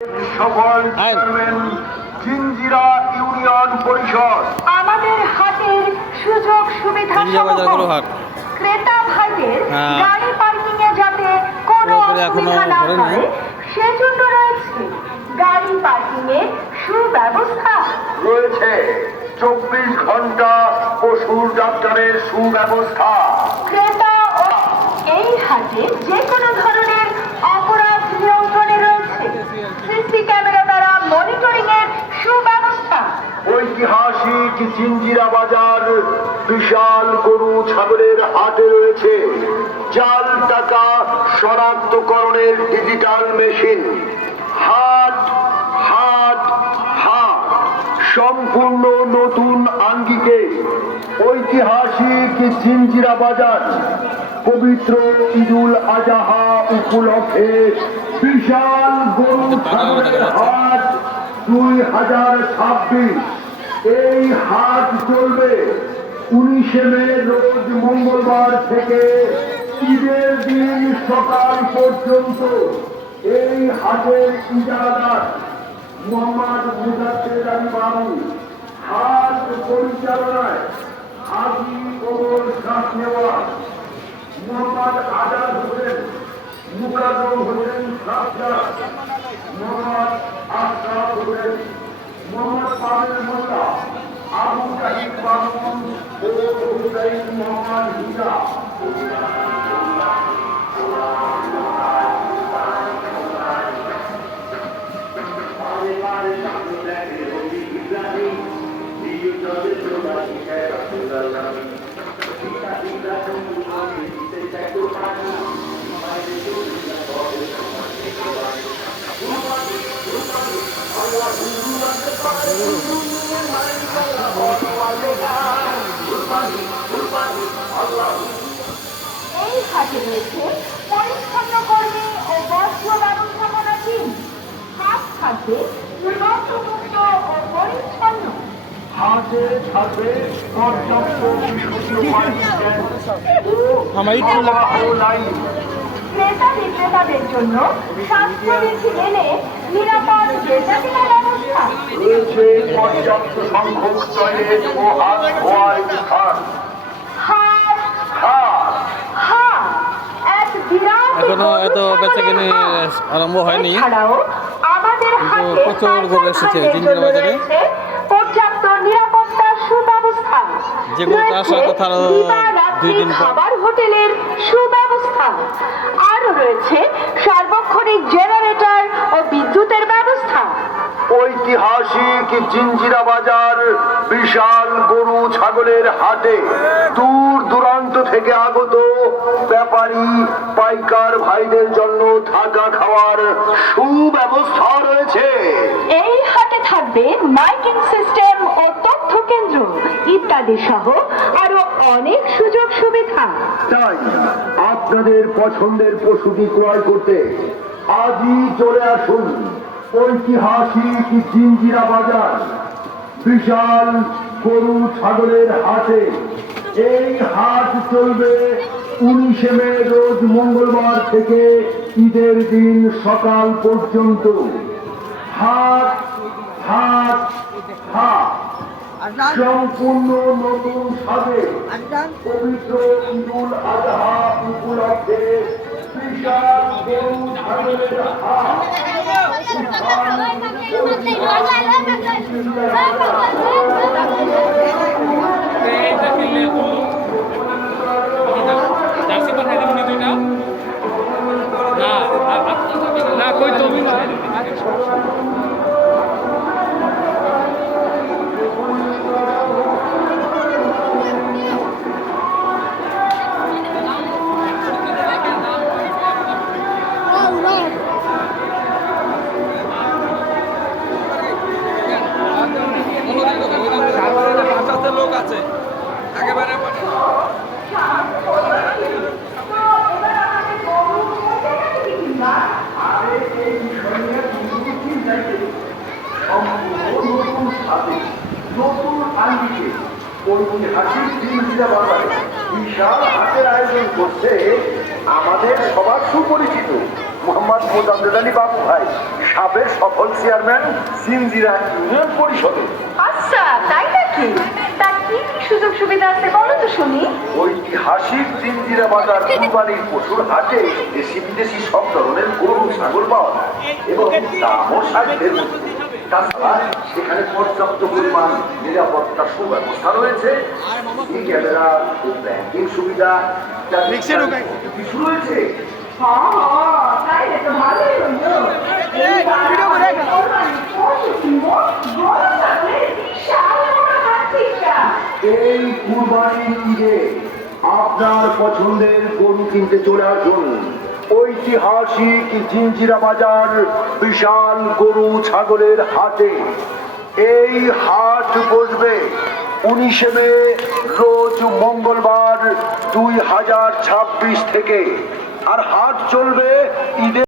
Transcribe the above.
সকল chairman Jinjira union পরিষদ আমাদের হাটের সুযোগ সুবিধা ক্রেতা ভাইদের গাড়ি পার্কিং এ যাতে কোনো অসুবিধা না হয় সেজন্য রয়েছে গাড়ি পার্কিং এর সুব্যবস্থা। রয়েছে 24 ঘন্টা পশুর ডাক্তারের সুব্যবস্থা। ক্রেতা ও এই হাটে যে কোনো ধরনের অপরাধ নিয়ন্ত্রণে রয়েছে সিসি ক্যামেরা দ্বারা মনিটরিং এর সুব্যবস্থা। ঐতিহাসিক জিঞ্জিরা বাজার বিশাল গরু ছাগলের হাটে রয়েছে জাল টাকা শনাক্তকরণের ডিজিটাল মেশিন। হাট হাট হাট সম্পূর্ণ নতুন আঙ্গিকে ঐতিহাসিক জিঞ্জিরা বাজার পবিত্র ঈদুল আজহা উপলক্ষে বিশাল গরু ছাগলের হাট 2026। এই হাট চলবে 19 মে রোজ মঙ্গলবার থেকে ঈদের দিন সকাল পর্যন্ত। এই হাটের ইজারাদার মোহাম্মদ মুজাদ্দেদ আলী বাবু, হাট পরিচালনায় হাজি ওমর শাহ নেওয়াজ, মোহাম্মদ আজাদ হোসেন, মুকাররম হোসেন শাহ, মোহাম্মদ আশরাফ হোসেন, মোহাম্মদ পাবেল মোল্লা, আবু জাহিদ মামুন ও হুসাইন মোহাম্মদ হিজা। এই হাটে রয়েছে পরিচ্ছন্ন কর্মী ও বর্জ্য ব্যবস্থাপনা টিম। হাট থাকবে দুর্গন্ধমুক্ত ও পরিচ্ছন্ন। হাটে থাকবে পর্যাপ্ত বিশুদ্ধ পানি ও লাইন। ক্রেতা বিক্রেতাদের জন্য স্বাস্থ্যবিধি মেনে নিরাপদ বেচাকেনার ব্যবস্থা। রয়েছে পর্যাপ্ত সংখ্যক টয়লেট ও হাত ধোয়ার স্থান। হাট হাট হাট এক বিরাট এখনো এত বেচাকেনি আরম্ভ হয়নি, এছাড়াও আমাদের হাটে প্রচুর গরু এসেছে জিঞ্জিরা বাজারে। রয়েছে পর্যাপ্ত নিরাপত্তার সুব্যবস্থা। যেগুলো আসার কথা আরো 2 দিন পর। খাবার হোটেলের সুব্যবস্থা। আরো রয়েছে সার্বক্ষণিক জেনারেটর ও বিদ্যুতের ব্যবস্থা। ঐতিহাসিক জিঞ্জিরা বাজার বিশাল গরু ছাগলের হাটে দূর দূরান্ত থেকে আগত ব্যাপারী পাইকার ভাইদের জন্য থাকা খাওয়ার সুব্যবস্থা রয়েছে। এই হাটে থাকবে মাইকিং সিস্টেম ও তথ্য কেন্দ্র ইত্যাদি সহ আরো অনেক সুযোগ সুবিধা। তাই আপনাদের পছন্দের পশুটি ক্রয় করতে আজই চলে আসুন ঐতিহাসিক জিঞ্জিরা বাজার বিশাল গরু ছাগলের হাটে। এই হাট চলবে 19 মে রোজ মঙ্গলবার থেকে ঈদের দিন সকাল পর্যন্ত। হাট হাট হাট সম্পূর্ণ নতুন সাজে পবিত্র ঈদুল আজহা উপলক্ষে বিশাল গরু ছাগলের হাট। জার্সি পাঠাই দেবেন দুইটা না কই তো লোক আছে একেবারে নতুন আঙ্গিকে ঐতিহাসিক জিঞ্জিরা বাজারে বিশাল হাটের আয়োজন করছে আমাদের সবার সুপরিচিত মোহাম্মদ মোজাম্মেদ আলী বাবু ভাই, সাবেক সফল চেয়ারম্যান জিঞ্জিরা ইউনিয়ন পরিষদে। আচ্ছা, তাই নাকি? তা কি কি সুযোগ সুবিধা আছে বলো তো শুনি। ঐতিহাসিক জিঞ্জিরা বাজার কুরবানির পশুর হাটে দেশি বিদেশি সব ধরনের গরু ছাগল পাওয়া যায় এবং দামও সাধ্যের মধ্যে। তাছাড়া সেখানে পর্যাপ্ত পরিমাণ নিরাপত্তা সুব্যবস্থা রয়েছে, ক্যামেরা ও ব্যাংকিং সুবিধা কিছু রয়েছে। তাই তো ভালোই হলো। এই কুরবানির ঈদে আপনার পছন্দের গরু কিনতে চলে আসুন ঐতিহাসিক জিঞ্জিরা বাজার বিশাল গরু ছাগলের হাটে। এই হাট বসবে 19 মে রোজ মঙ্গলবার 2026 থেকে, আর হাট চলবে ঈদের